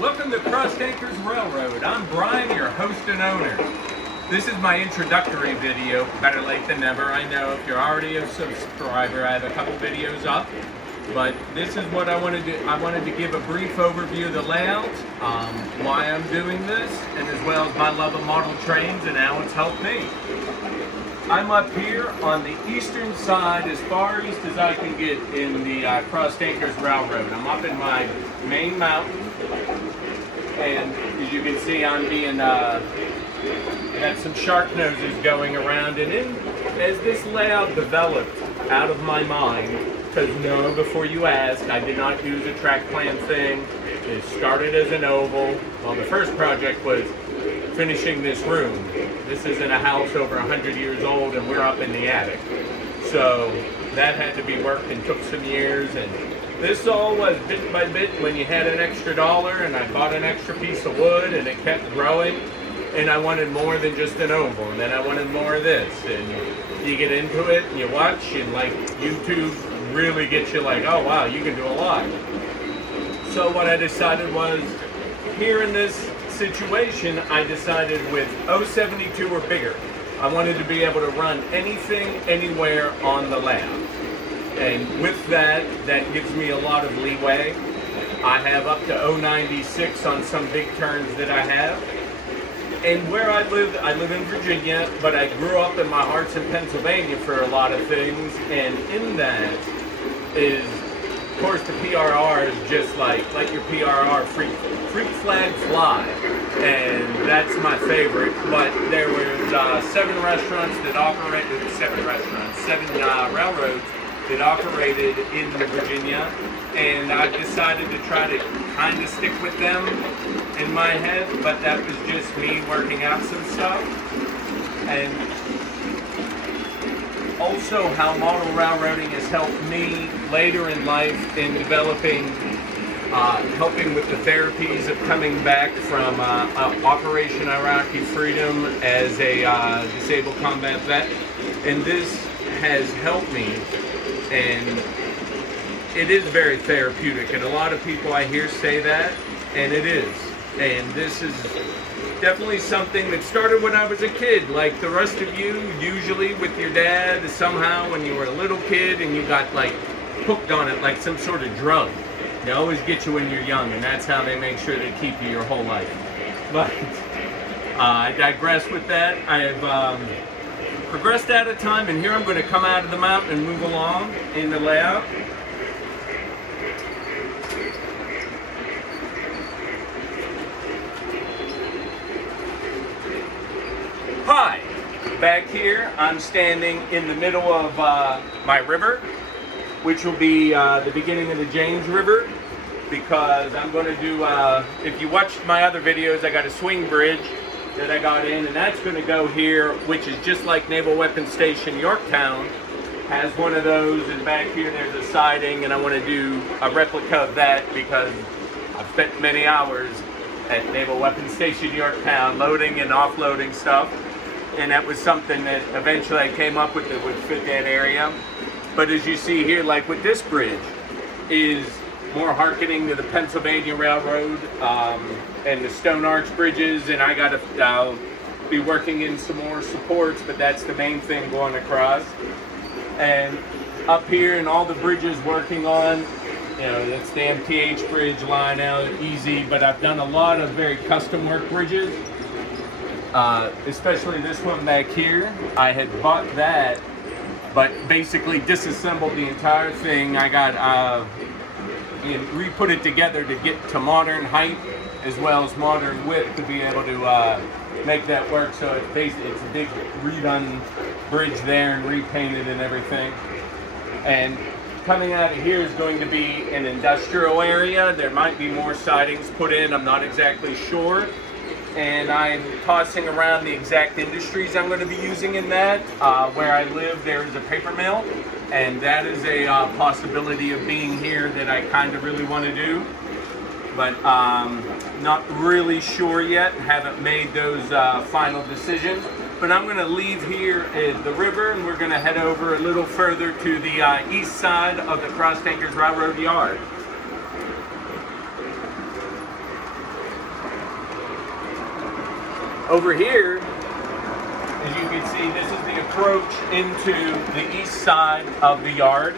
Welcome to Cross Anchors Railroad. I'm Brian, your host and owner. This is my introductory video, better late than never. I know if you're already a subscriber, I have a couple videos up, but this is what I wanted to do. I wanted to give a brief overview of the layout, why I'm doing this, and as well as my love of model trains and how it's helped me. I'm up here on the eastern side, as far east as I can get in the Cross Anchors Railroad. I'm up in my main mountain, and as you can see, I'm being got some shark noses going around. And as this layout developed out of my mind, because no, before you ask, I did not use a track plan thing. It started as an oval. Well, the first project was finishing this room. This isn't a house over 100 years old, and we're up in the attic. So that had to be worked and took some years. And this all was bit by bit when you had an extra dollar, and I bought an extra piece of wood, and it kept growing. And I wanted more than just an oval, and then I wanted more of this. And you get into it, and you watch, and like YouTube really gets you like, oh wow, you can do a lot. So what I decided was, here in this situation, I decided with 072 or bigger, I wanted to be able to run anything, anywhere on the layout. And with that, that gives me a lot of leeway. I have up to 096 on some big turns that I have. And where I live in Virginia, but I grew up in my hearts in Pennsylvania for a lot of things. And in that is, of course, the PRR is just like your PRR, freak flag fly. And that's my favorite. But there was seven railroads that operated in Virginia, and I decided to try to kind of stick with them in my head, but that was just me working out some stuff. And also how model railroading has helped me later in life in developing, helping with the therapies of coming back from Operation Iraqi Freedom as a disabled combat vet. And this has helped me, and it is very therapeutic, and a lot of people I hear say that, and it is. And this is definitely something that started when I was a kid, like the rest of you, usually with your dad, somehow when you were a little kid and you got like hooked on it like some sort of drug. They always get you when you're young, and that's how they make sure they keep you your whole life. But I digress with that. I have progressed out of time, and here I'm going to come out of the mountain and move along in the layout. Hi, back here I'm standing in the middle of my river, which will be the beginning of the James River, because I'm going to do, if you watched my other videos, I got a swing bridge that I got in, and that's going to go here, which is just like Naval Weapons Station Yorktown has one of those, and back here there's a siding, and I want to do a replica of that because I've spent many hours at Naval Weapons Station Yorktown loading and offloading stuff, and that was something that eventually I came up with that would fit that area. But as you see here, like with this bridge, is more hearkening to the Pennsylvania Railroad and the stone arch bridges, and I'll be working in some more supports, but that's the main thing going across. And up here and all the bridges working on, you know, that's the MTH bridge, line out, easy, but I've done a lot of very custom work bridges, especially this one back here. I had bought that, but basically disassembled the entire thing. I got and re-put it together to get to modern height as well as modern width to be able to make that work. So it's a big redone bridge there and repainted and everything. And coming out of here is going to be an industrial area. There might be more sidings put in, I'm not exactly sure. And I'm tossing around the exact industries I'm going to be using in that. Where I live, there is a paper mill, and that is a possibility of being here that I kind of really want to do. But not really sure yet, haven't made those final decisions. But I'm going to leave here at the river, and we're going to head over a little further to the east side of the Cross Anchors Railroad yard. Over here, as you can see, this is the approach into the east side of the yard,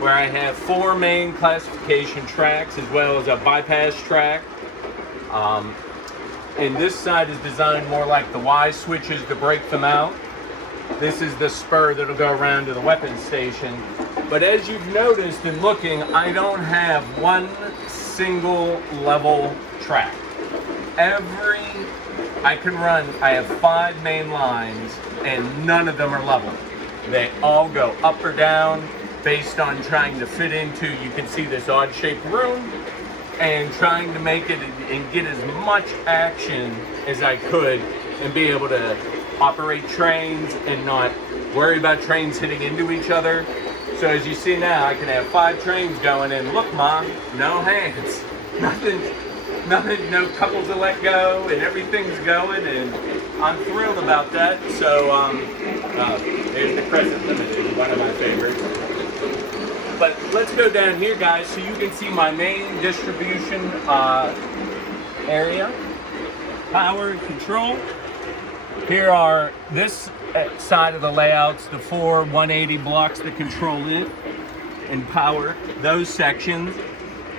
where I have 4 main classification tracks as well as a bypass track. And this side is designed more like the Y switches to break them out. This is the spur that'll go around to the weapons station. But as you've noticed in looking, I don't have one single level track. I have 5 main lines and none of them are level. They all go up or down based on trying to fit into, you can see this odd shaped room, and trying to make it and get as much action as I could and be able to operate trains and not worry about trains hitting into each other. So as you see now, I can have 5 trains going in. Look, Mom, no hands, nothing, no couples to let go, and everything's going, and I'm thrilled about that. So there's the Crescent Limited, one of my favorites. But let's go down here, guys, so you can see my main distribution area. Power and control. Here are this side of the layouts, the 4 180 blocks that control it and power those sections.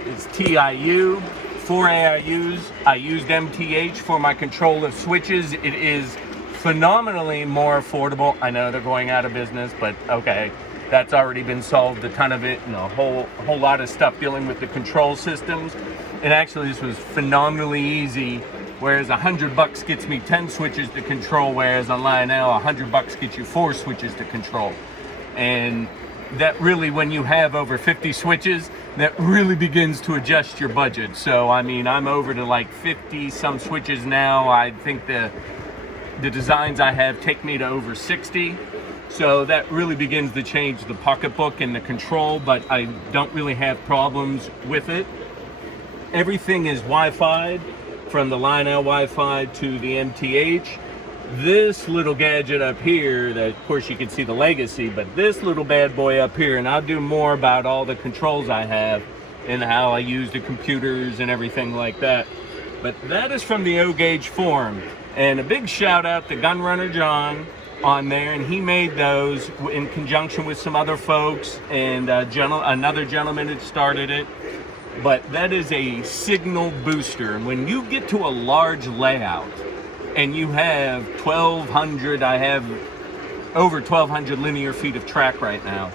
It's TIU, 4 AIUs. I used MTH for my control of switches. It is phenomenally more affordable. I know they're going out of business, but okay. That's already been solved, a ton of it, and a whole lot of stuff dealing with the control systems. And actually, this was phenomenally easy. Whereas $100 gets me 10 switches to control, whereas on Lionel, $100 gets you 4 switches to control. And that really, when you have over 50 switches, that really begins to adjust your budget. So I mean, I'm over to like 50 some switches now. I think the designs I have take me to over 60. So that really begins to change the pocketbook and the control, but I don't really have problems with it. Everything is Wi-Fi, from the Lionel Wi-Fi to the MTH. This little gadget up here, that of course you can see the legacy, but this little bad boy up here, and I'll do more about all the controls I have and how I use the computers and everything like that. But that is from the O-Gauge Forum. And a big shout out to Gunrunner John on there, and he made those in conjunction with some other folks, and another gentleman had started it. But that is a signal booster. And when you get to a large layout and you have 1,200, I have over 1,200 linear feet of track right now,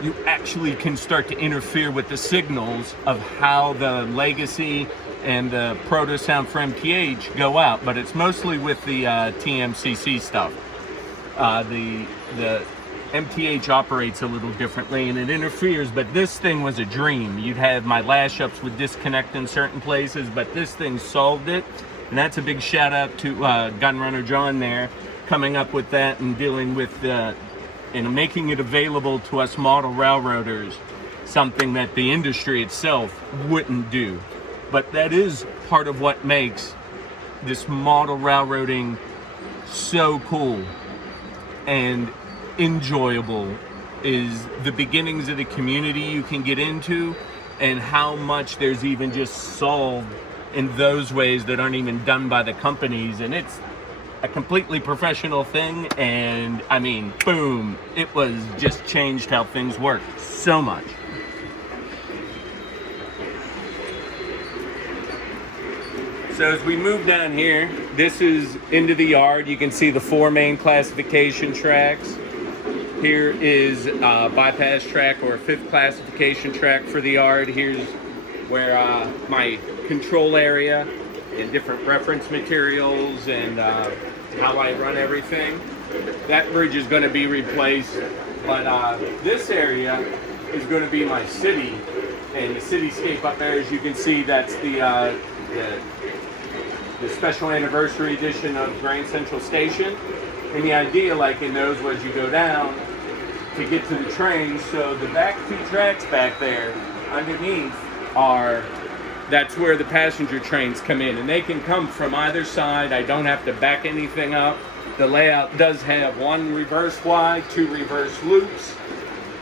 you actually can start to interfere with the signals of how the legacy and the proto sound for MTH go out. But it's mostly with the TMCC stuff. The MTH operates a little differently and it interferes, but this thing was a dream. You'd have my lash ups would disconnect in certain places, but this thing solved it. And that's a big shout out to Gunrunner John there, coming up with that and dealing with and making it available to us model railroaders, something that the industry itself wouldn't do. But that is part of what makes this model railroading so cool and enjoyable, is the beginnings of the community you can get into and how much there's even just solved in those ways that aren't even done by the companies. And it's a completely professional thing, and I mean, boom, it was just changed how things work so much. So as we move down here, this is into the yard. You can see the 4 main classification tracks. Here is a bypass track or a 5th classification track for the yard. Here's where my control area and different reference materials and how I run everything. That bridge is going to be replaced, but this area is going to be my city, and the cityscape up there, as you can see, that's the special anniversary edition of Grand Central Station. And the idea, like in those, was you go down to get to the train. So the back 2 tracks back there underneath that's where the passenger trains come in, and they can come from either side. I don't have to back anything up. The layout does have 1 reverse Y, 2 reverse loops,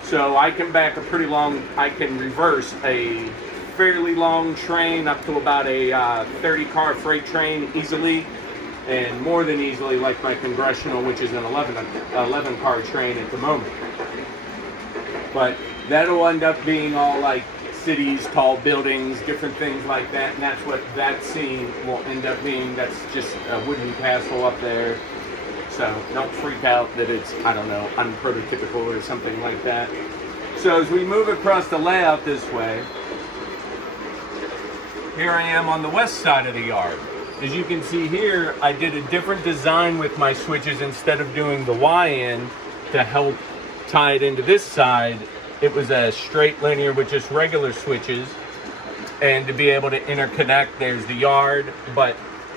so I can I can reverse a fairly long train up to about a 30 car freight train easily. and more than easily like my Congressional, which is an 11 car train at the moment. But that'll end up being all like cities, tall buildings, different things like that, and that's what that scene will end up being. That's just a wooden castle up there. So don't freak out that it's, I don't know, unprototypical or something like that. So as we move across the layout this way, here I am on the west side of the yard. As you can see here, I did a different design with my switches. Instead of doing the Y end to help tie it into this side, it was a straight linear with just regular switches. And to be able to interconnect, there's the yard. But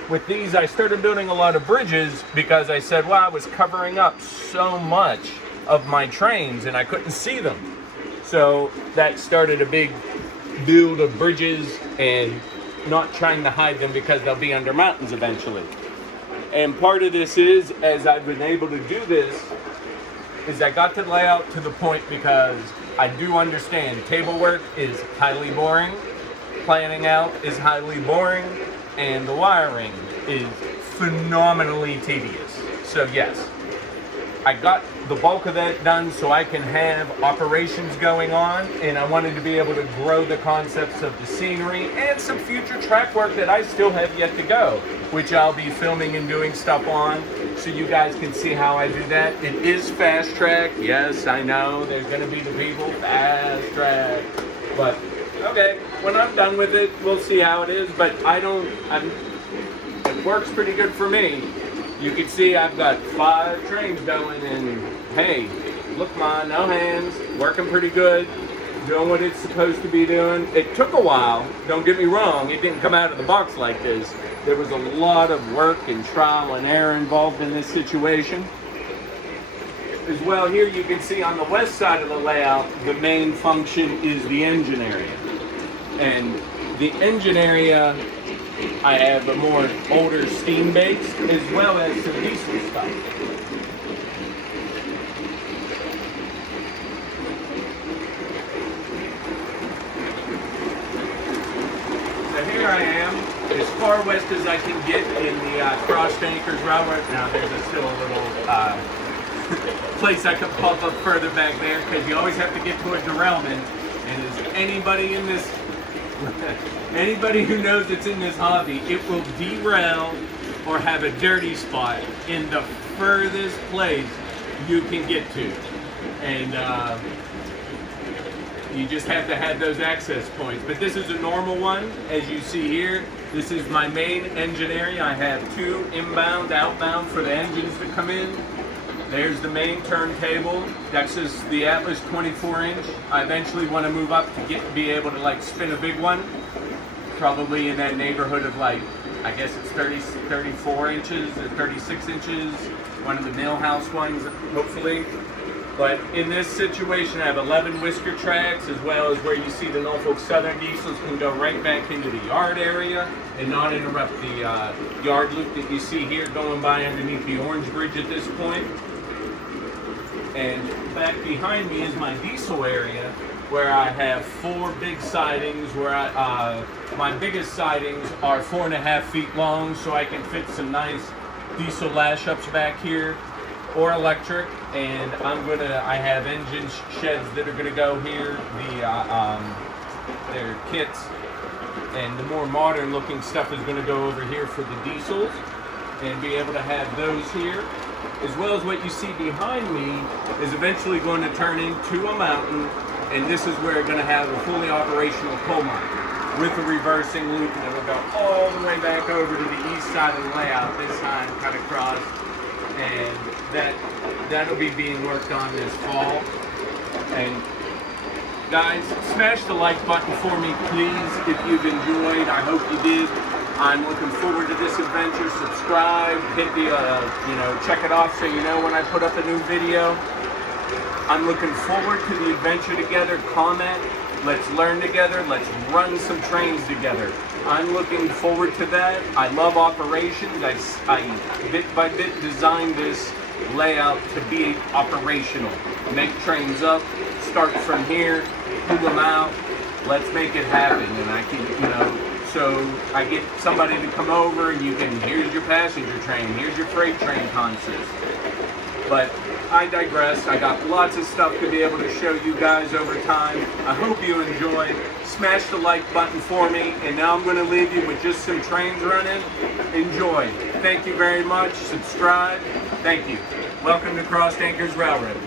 with these, I started building a lot of bridges because I said, well, I was covering up so much of my trains and I couldn't see them. So that started a big build of bridges and not trying to hide them because they'll be under mountains eventually. And part of this is, as I've been able to do this, is I got the layout to the point because I do understand table work is highly boring, planning out is highly boring, and the wiring is phenomenally tedious. So yes, I got the bulk of that done so I can have operations going on, and I wanted to be able to grow the concepts of the scenery and some future track work that I still have yet to go, which I'll be filming and doing stuff on so you guys can see how I do that. It is fast track. Yes, I know there's going to be the people fast track, but okay, when I'm done with it, we'll see how it is. But it works pretty good for me. You can see I've got 5 trains going, and hey, look, no hands, working pretty good, doing what it's supposed to be doing. It took a while, don't get me wrong, it didn't come out of the box like this. There was a lot of work and trial and error involved in this situation. As well, here you can see on the west side of the layout, the main function is the engine area. And the engine area, I have a more older steam base as well as some diesel stuff. So here I am, as far west as I can get in the Crossed Anchors Railroad. Now there's still a little place I could pop up further back there because you always have to get to a derailment. And as anybody in this anybody who knows that's in this hobby, it will derail or have a dirty spot in the furthest place you can get to. And you just have to have those access points. But this is a normal one, as you see here. This is my main engine area. I have 2 inbound, outbound for the engines to come in. There's the main turntable. That's just the Atlas 24-inch. I eventually want to move up to be able to like spin a big one. Probably in that neighborhood of like, I guess it's 34 inches or 36 inches. One of the Millhouse ones, hopefully. But in this situation, I have 11 whisker tracks, as well as where you see the Norfolk Southern diesels can go right back into the yard area and not interrupt the yard loop that you see here going by underneath the Orange Bridge at this point. And back behind me is my diesel area, where I have 4 big sidings, where my biggest sidings are 4.5 feet long, so I can fit some nice diesel lash-ups back here, or electric. And I have engine sheds that are gonna go here, they're kits, and the more modern looking stuff is gonna go over here for the diesels, and be able to have those here. As well as what you see behind me is eventually going to turn into a mountain, and this is where we're going to have a fully operational coal mine with a reversing loop, and it'll go all the way back over to the east side of the layout, this time cut across, and that'll be being worked on this fall. And guys, smash the like button for me, please, if you've enjoyed. I hope you did. I'm looking forward to this adventure. Subscribe, hit the, check it off so you know when I put up a new video. I'm looking forward to the adventure together. Comment, let's learn together, let's run some trains together. I'm looking forward to that. I love operations. I bit by bit designed this layout to be operational. Make trains up, start from here, pull them out, let's make it happen. And I can, So I get somebody to come over and you can, here's your passenger train, here's your freight train consist. But I digress. I got lots of stuff to be able to show you guys over time. I hope you enjoyed. Smash the like button for me. And now I'm going to leave you with just some trains running. Enjoy. Thank you very much. Subscribe. Thank you. Welcome to Crossed Anchors Railroad.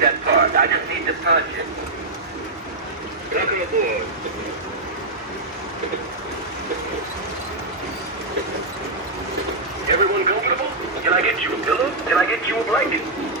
That part. I just need to punch it. Welcome aboard. Everyone comfortable? Can I get you a pillow? Can I get you a blanket?